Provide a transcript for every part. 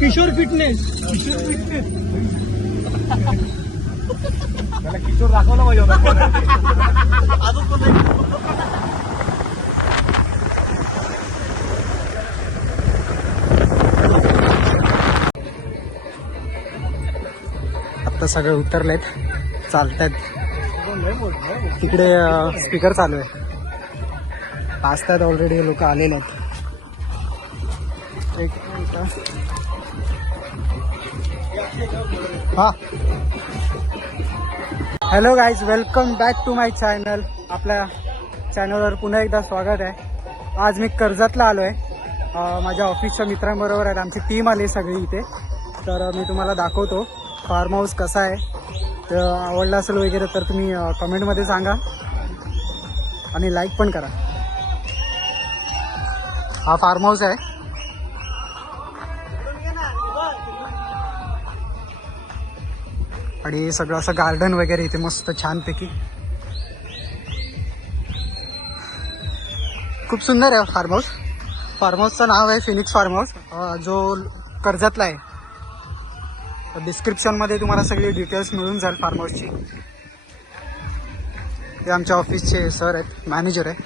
Kishore fitness. त्याला किशोर दाखवला पाहिजे होता. अजून पण नाही. आता सगळे उतरलेत, चालतायत. तिकडे स्पीकर चालू आहे. असतात ऑलरेडी लोक आलेले आहेत. एक मिनिट. हा, hello guys, welcome back to my channel. आपल्या चॅनलवर पुन्हा एकदा स्वागत आहे. आज मी कर्जतला आलो आहे. माझ्या ऑफिसच्या मित्रांबरोबर आहेत. आमची टीम आली सगळी इथे. तर मी तुम्हाला दाखवतो फार्म हाऊस कसा आहे. तर आवडला असेल वगैरे तर तुम्ही कमेंटमध्ये सांगा आणि लाईक पण करा. हा फार्म हाऊस आहे. आणि सगळं असं गार्डन वगैरे इथे मस्त छानपैकी. खूप सुंदर आहे फार्म हाऊस. फार्म हाऊसचं नाव आहे फिनिक्स फार्म हाऊस, जो कर्जतला आहे. डिस्क्रिप्शनमध्ये तुम्हाला सगळी डिटेल्स मिळून जाईल फार्म हाऊसची. ते आमच्या ऑफिसचे सर आहेत, मॅनेजर आहे.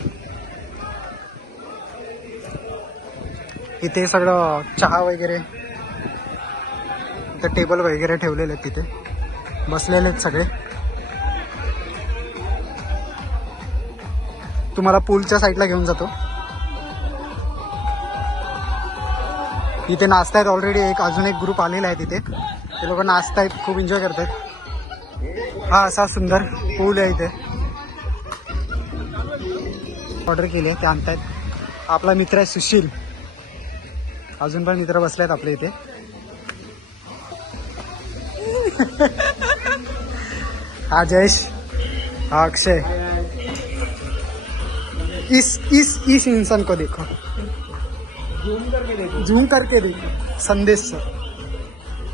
इथे सगळं चहा वगैरे, इथे टेबल वगैरे ठेवलेले आहेत. तिथे बसलेले आहेत सगळे. तुम्हाला पूलच्या साईडला घेऊन जातो. इथे नाचतायत ऑलरेडी. अजून एक ग्रुप आलेला आहे तिथे. ते लोक नाचतायत, खूप एन्जॉय करतायत. हा असा सुंदर पूल आहे इथे. ऑर्डर केली आहे, ते आणतायत. आपला मित्र आहे सुशील. अजून पण मित्र बसले आहेत आपले इथे. हा जयेश, हा अक्षय. इस इंसान को देखो, झूम करके देखो. संदेश सर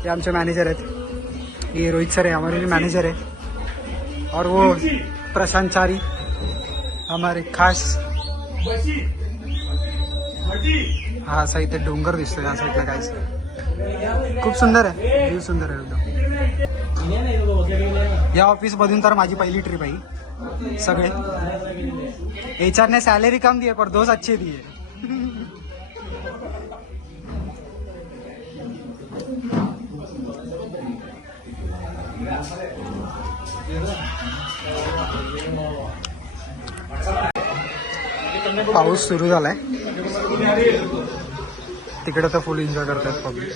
ये आमचे मॅनेजर आहेत. ये रोहित सर है, हमारे मॅनेजर है. और वो प्रशांत चारी हमारे खास. हा असा इथे डोंगर दिसतोय या साईडला. काहीच खूप सुंदर आहे, व्ह्यू सुंदर आहे एकदम. या ऑफिस मधून तर माझी पहिली ट्रिप आहे. सगळे HR ने सैलरी कम दी है पर दोस्त अच्छे दिए. पाऊस सुरू झालाय तिकडे, तर फुल एन्जॉय करतात पब्लिक.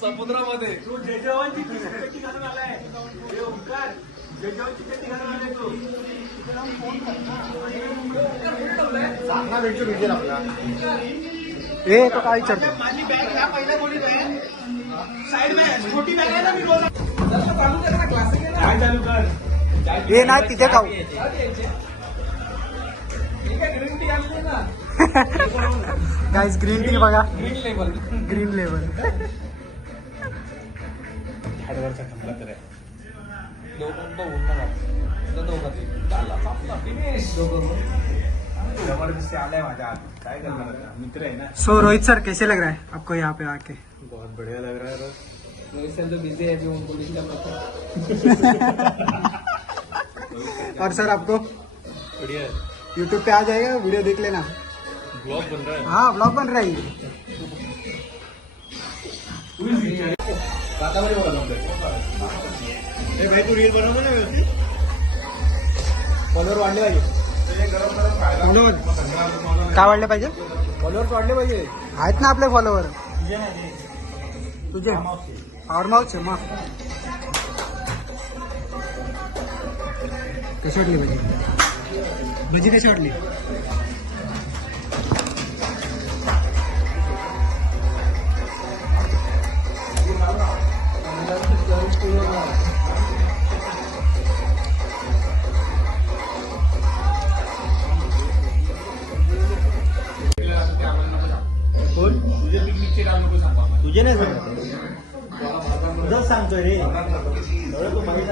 समुद्रामध्ये हे तो काय विचारतो. हे नाही तिथे खाऊ. गाईज ग्रीन टी बघा. Green level. जबरदस्ती आलाय माझ्या. काय करणार, मित्र आहे ना. सो रोहित सर, कैसे लग रहा है आपको यहाँ पे आके? बहुत बढ़िया लग रहा है. रोहित सर तो बिजी है अभी, उनको डिस्टर्ब और सर आपको बढ़िया है. यूट्यूब पे आ जाएगा, वीडियो देख लेना. ब्लॉग बन रहा है. हाँ ब्लॉग बन रहा है. भाई तू रील बनव ना व्यवस्थित. फॉलोअर वाढले पाहिजे. फॉलोअर काय वाढले पाहिजे? फॉलोअर वाढले पाहिजे. आहेत ना आपले फॉलोअर. तुझे फार्म हाऊस आहे. मग कशी वाटली भजी? भजी कशी वाटली? सांगतोय रे एवढं तू माहिती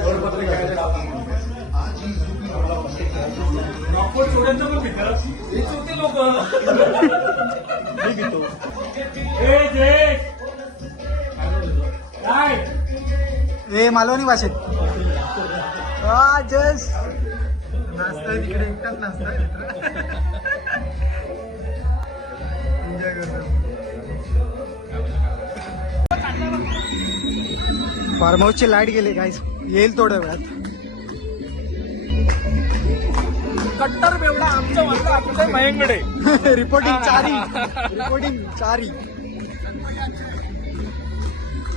ए मालवणी भाषेत जस्ट नाचताय तिकडे एकटाच नाचताय एन्जॉय करतो. फार्म हाऊसची लाईट गेली गाईस, येईल थोड्या वेळात. कट्टर बेवडा आमचं वाटलं आपलं मयंकडे रिपोर्टिंग चारी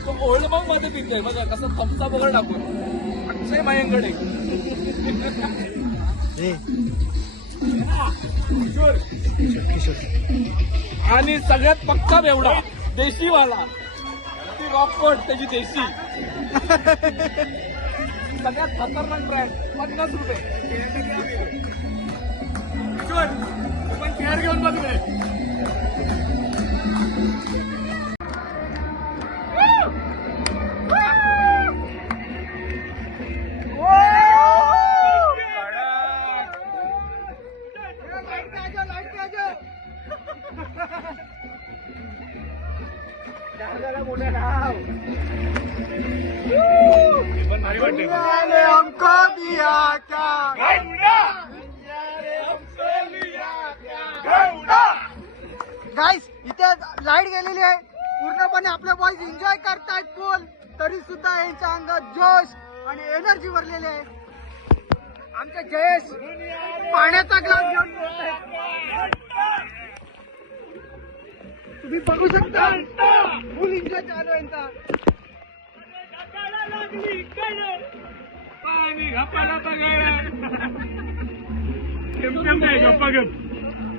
तो ओल्ड मग मध्ये पितोय बघा कसं थमचा बघा टाकून अक्षय मयंकडे आणि सगळ्यात पक्का बेवडा देशीवाला ती रॉकफोर्ड त्याची देशी सगळ्यात खतरनाक ब्रँड 50 रुपये पण पेअर घेऊन बघ रे. हमको दिया क्या गाईस, इथे लाईट गेलेली आहे पूर्णपणे. आपले बॉईज एन्जॉय करतायत फुल, तरी सुद्धा यांच्या अंगात जोश आणि एनर्जी भरलेली आहे. आमचे जयेश पाण्याचा ग्लास घेऊन बोलतायत. तुम्ही बघू शकता फुल एन्जॉय चालू आहे यांचा.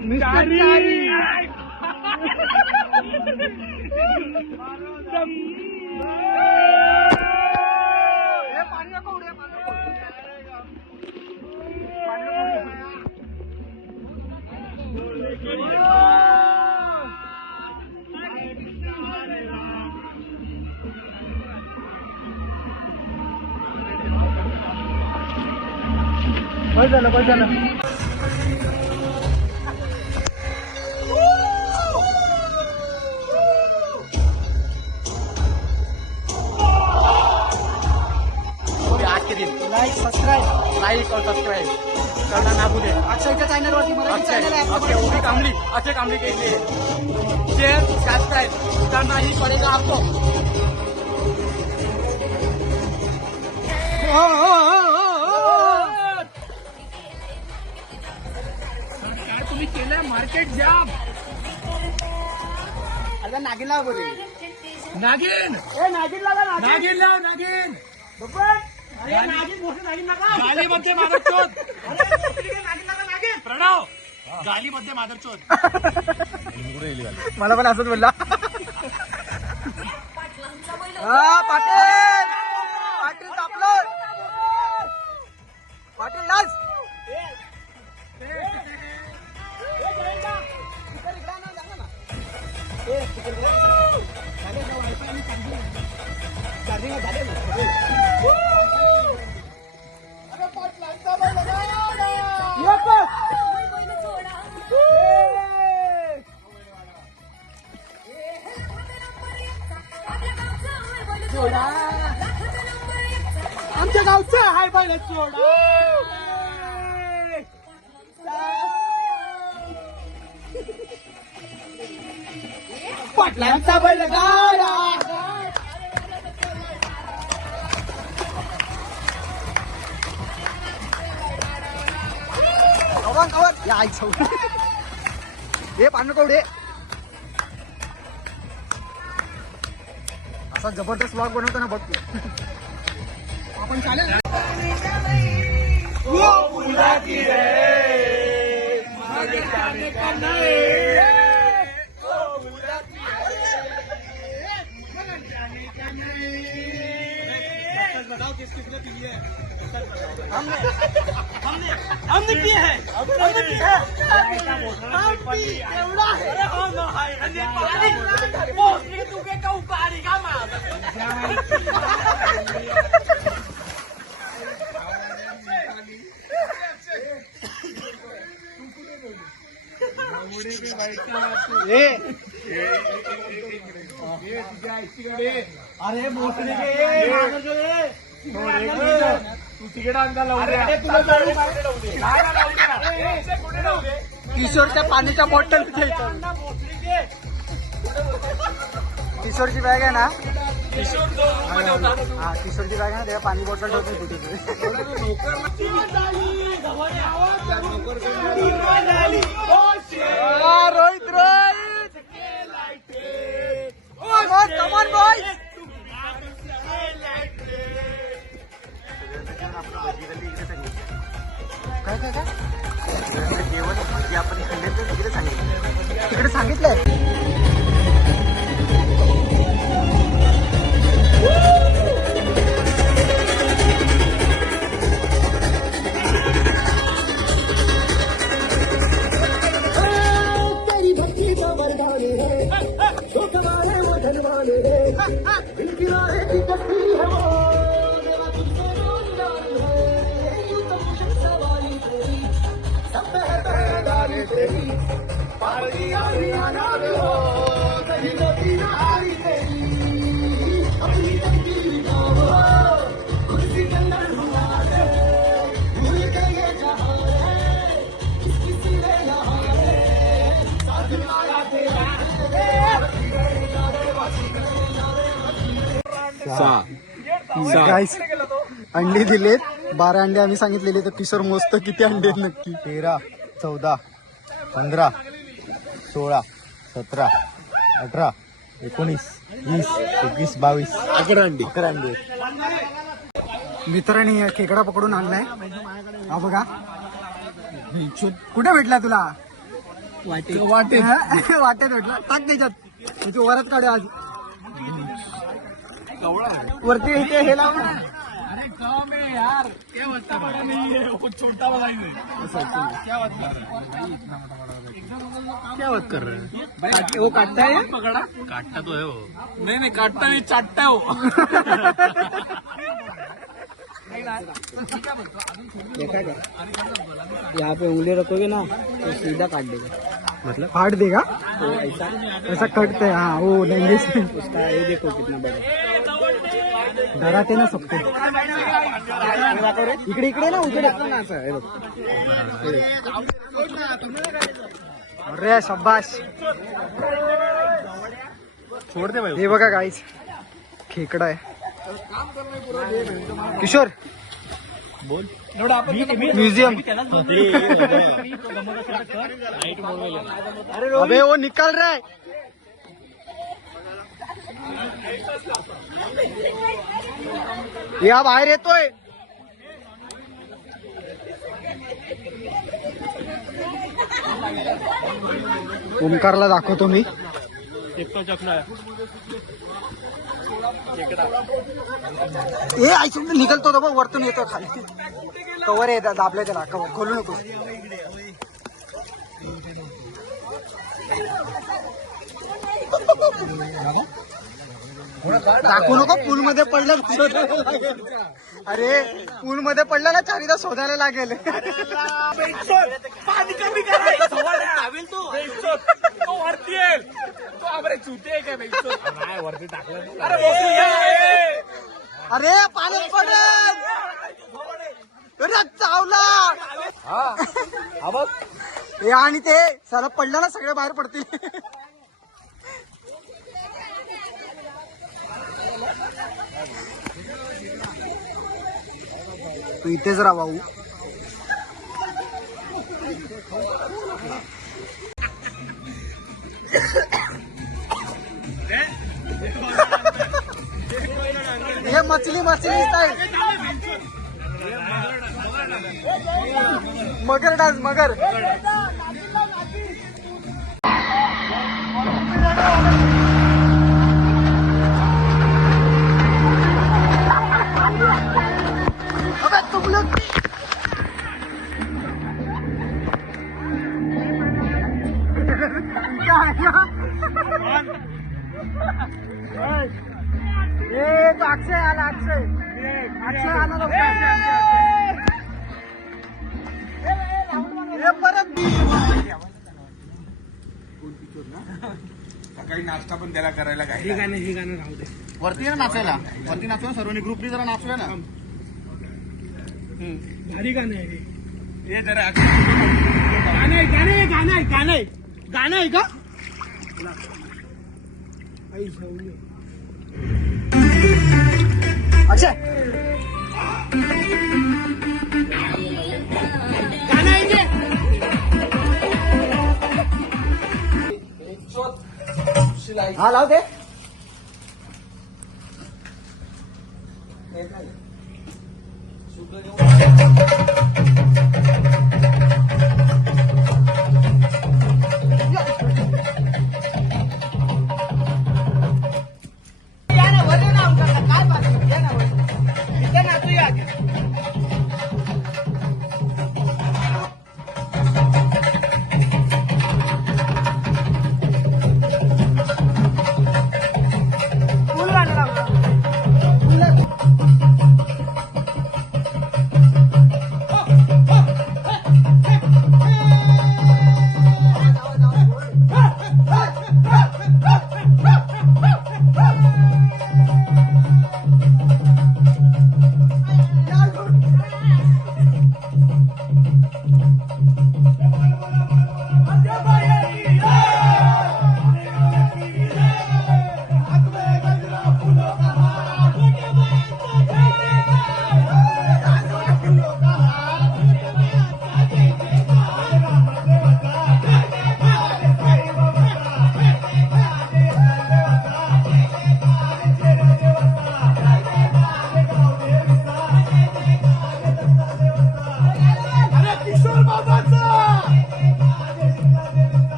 मिस्टर चारी. हे पाणी नको उडे, पाणी नको उडे. पाणी नको उडे. बस झालं, बस झालं. लाईक और सब्सक्राइब करना ना भूले. अक्षयच्या चॅनलवरती मराठी चॅनल आहे अक्षय कामली के लिए शेयर सब्सक्राइब करना ही पड़ेगा आपको. सरकार तुम्ही केलंय मार्केट जाम. आता नागिन लाव बोले. नागिन नागिन लावा नागिन लाव नागिन नागिन गालीमध्ये मादरचोद प्रणव गालीमध्ये मादरचोद. मला पण असंच बोलला. पाटील पाटील तापलं. पाटील नाच. आमच्या गावचं हाय बैल सोडा. पाटलांचा बैल गाडा. हे पान कवडे असा जबरदस्त व्लॉग बनवताना बघ तू. आपण चालेल हमने की है तू के का अरे मोठे तू तिकीट आणता किशोरच्या पाण्याच्या बॉटल किशोरची बॅग आहे ना हा किशोरची बॅग आहे ना तेव्हा पाणी बॉटल ठेवतो तिथे रोहित कमॉन बॉय काय काय काय जेवण जे आपण खाल्ले ते तिकडे सांगितलं तिकडे सांगितलंय गाईस अंडी दिलेत 12 अंडे आम्ही सांगितलेले तर किशोर मोजत किती अंडे आहेत नक्की 13, 14, 15, 16, 17, 18, 19, 20, 21, 22, 11 अंडी. मित्रांनी खेकडा पकडून आणलाय हा बघा कुठे भेटला तुला वाटेत भेटला टाक त्याच्यात त्याची वरात काढे आज वरती इथे हे लाव ना यार क्या बता बड़ा नहीं है वो छोटा वाला ही है क्या बात कर रहे हैं वो काटता है पकड़ा काटता तो है वो नहीं काटता नहीं चाटता है वो यहाँ पे उंगली रखोगे ना तो सीधा काट देगा मतलब काट देगा तो ऐसा कटता है हाँ वो लैंग्वेज उसका ये देखो कितना बड़ा डराते ना सबको इकडे इकडे ना उकडे ना असं हे बघ अरे शाबाश छोड़ दे भाई हे बघा गाईज खेकडा आहे किशोर बोल म्युझियम अबे वो निकाल रहा है या बाहेर येतोय ओमकारला दाखवतो मी ए ऐसून निघलतो तो बघ वरतून येतो खाली कवर आहे दाबले त्याला कवर खोलू नको दाखवू नको पूल मध्ये पडलं अरे पूल मध्ये पडलं ना चारीदा शोधायला लागेल पाणी कमी करायचं तो वरती येईल तो आमरे चुटे आहे काय वरती टाकलं अरे पाण्यात पडेल अरे चावला हे आणि ते साला पडलं ना सगळे बाहेर पडतील तू इथेच राहा भाऊ ये मछली स्टाइल मगर डांस मगर अबे तुम लोग तो अक्षय आला. अक्षय आला परत. सकाळी नाश्ता पण त्याला करायला काय ही गाणं राहू दे. वरती ना नाचायला, वरती नाचूया सर्वांनी ग्रुपनी जरा नाचूया ना. भारी गाणं आहे हे. हे जरा गाणं आहे का? अच्छा गाणं आहे ते. हा लाव दे.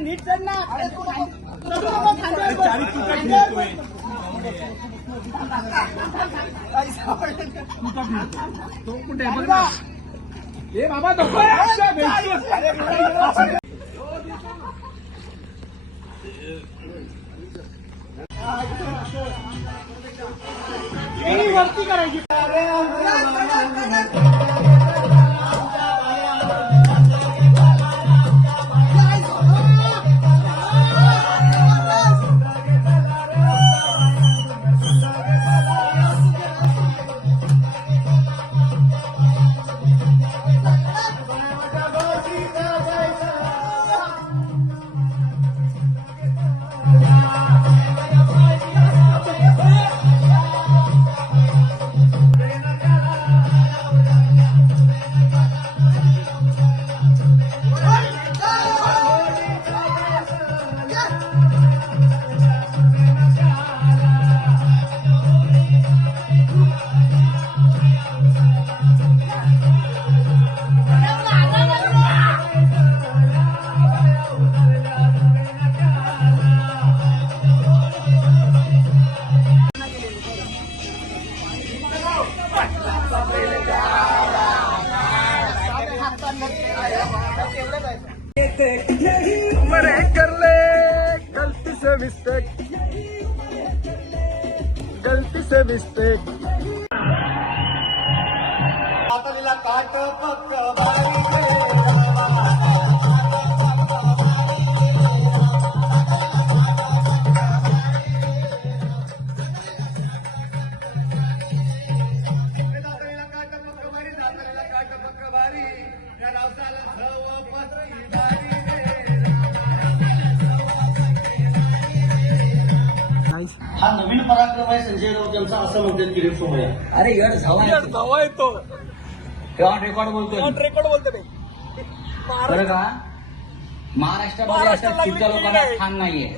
नीट चढ ना. तो कुठे बघ ना. ए बाबा वरती करायची. कर ले गलती से मिस्टेक. काट पक्क हा नवीन पराक्रम आहे संजय राऊत यांचा असं म्हणतात किरीट सोमय्या. अरे यार धावा येतो. रेकॉर्ड बोलतोय. रेकॉर्ड बोलतो बरं का महाराष्ट्रामध्ये अशा चित्त्या लोकांना स्थान नाहीये.